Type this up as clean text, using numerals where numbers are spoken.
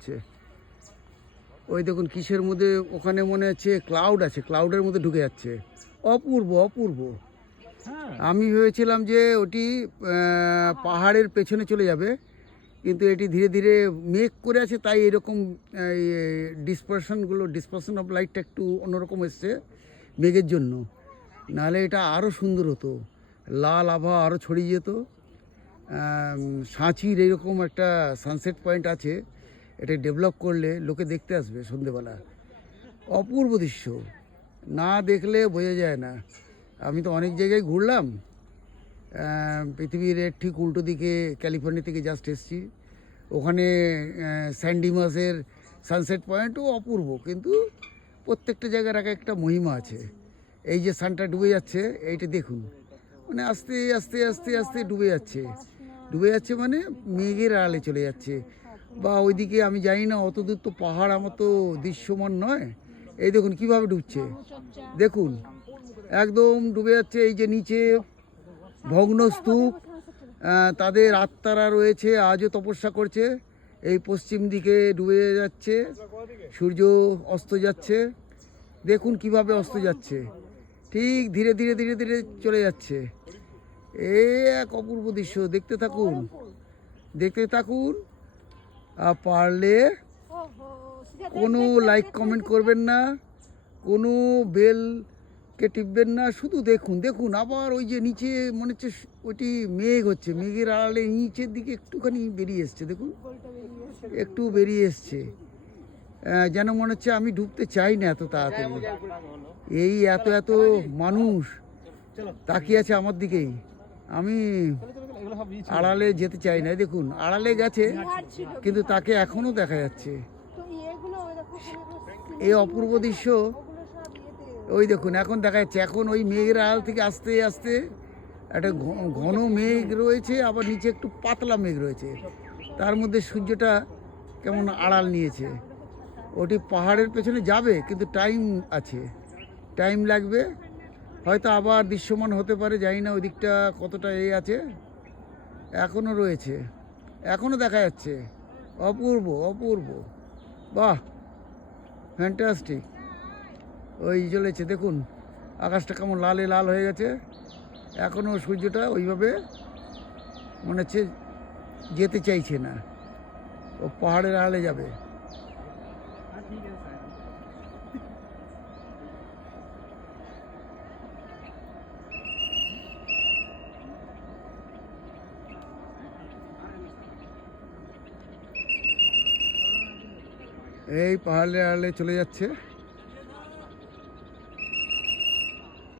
হচ্ছে। ওই দেখুন কিসের মধ্যে, ওখানে মনে হচ্ছে ক্লাউড আছে, ক্লাউডের মধ্যে ঢুকে যাচ্ছে। অপূর্ব অপূর্ব। আমি ভেবেছিলাম যে ওটি পাহাড়ের পেছনে চলে যাবে, কিন্তু এটি ধীরে ধীরে মেঘ করে আছে, তাই এরকম ডিসপারশন অফ লাইটটা একটু অন্যরকম এসছে মেঘের জন্য। নাহলে এটা আরও সুন্দর হতো, লাল আভা আরও ছড়িয়ে যেত। সাঁচির এরকম একটা সানসেট পয়েন্ট আছে, এটা ডেভেলপ করলে লোকে দেখতে আসবে সন্ধেবেলা। অপূর্ব দৃশ্য, না দেখলে বোঝা যায় না। আমি তো অনেক জায়গায় ঘুরলাম, পৃথিবীর এর ঠিক উল্টো দিকে ক্যালিফোর্নিয়া থেকে জাস্ট এসেছি। ওখানে স্যান্ডি মাসের সানসেট পয়েন্টও অপূর্ব, কিন্তু প্রত্যেকটা জায়গার এক একটা মহিমা আছে। এই যে সানটা ডুবে যাচ্ছে, এইটা দেখুন, মানে আস্তে আস্তে আস্তে আস্তে ডুবে যাচ্ছে। ডুবে যাচ্ছে মানে মেঘের আড়ালে চলে যাচ্ছে। বা ওইদিকে আমি জানি না, অত দূর তো পাহাড় আমার তো দৃশ্যমান নয়। এই দেখুন কিভাবে ডুবছে, দেখুন একদম ডুবে যাচ্ছে। এই যে নিচে ভগ্ন স্তূপ, তাদের আত্মারা রয়েছে, আজও তপস্যা করছে। এই পশ্চিম দিকে ডুবে যাচ্ছে, সূর্য অস্ত যাচ্ছে। দেখুন কিভাবে অস্ত যাচ্ছে, ঠিক ধীরে ধীরে ধীরে ধীরে চলে যাচ্ছে। এই এক অপূর্ব দৃশ্য, দেখতে থাকুন দেখতে থাকুন। পারলে কোনো লাইক কমেন্ট করবেন না, কোনো বেলকে টিপবেন না, শুধু দেখুন দেখুন। আবার ওই যে নিচে মনে হচ্ছে ওইটি মেঘ হচ্ছে, মেঘের আড়ালে নিচের দিকে একটুখানি বেরিয়ে এসছে, দেখুন একটু বেরিয়ে এসছে। যেন মনে হচ্ছে আমি ডুবতে চাই না এত তাড়াতাড়ি। এই এত এত মানুষ তাকিয়ে আছে আমার দিকেই, আমি আড়ালে যেতে চাই না। দেখুন আড়ালে গেছে, কিন্তু তাকে এখনও দেখা যাচ্ছে। এই অপূর্ব দৃশ্য, ওই দেখুন এখন দেখা যাচ্ছে। এখন ওই মেঘের আড়াল থেকে আস্তে আস্তে একটা ঘন মেঘ রয়েছে, আবার নিচে একটু পাতলা মেঘ রয়েছে, তার মধ্যে সূর্যটা কেমন আড়াল নিয়েছে। ওটি পাহাড়ের পেছনে যাবে, কিন্তু টাইম আছে, টাইম লাগবে। হয়তো আবার দৃশ্যমান হতে পারে, জানি না ওই দিকটা কতটা আছে। এখনও রয়েছে, এখনও দেখা যাচ্ছে। অপূর্ব অপূর্ব, বাহ, ফ্যান্টাস্টিক। ওই চলেছে, দেখুন আকাশটা কেমন লালে লাল হয়ে গেছে। এখনও সূর্যটা ওইভাবে মনে হচ্ছে যেতে চাইছে না, ও পাহাড়ের আড়ালে যাবে। এই পাহাড়ের আড়ালে চলে যাচ্ছে।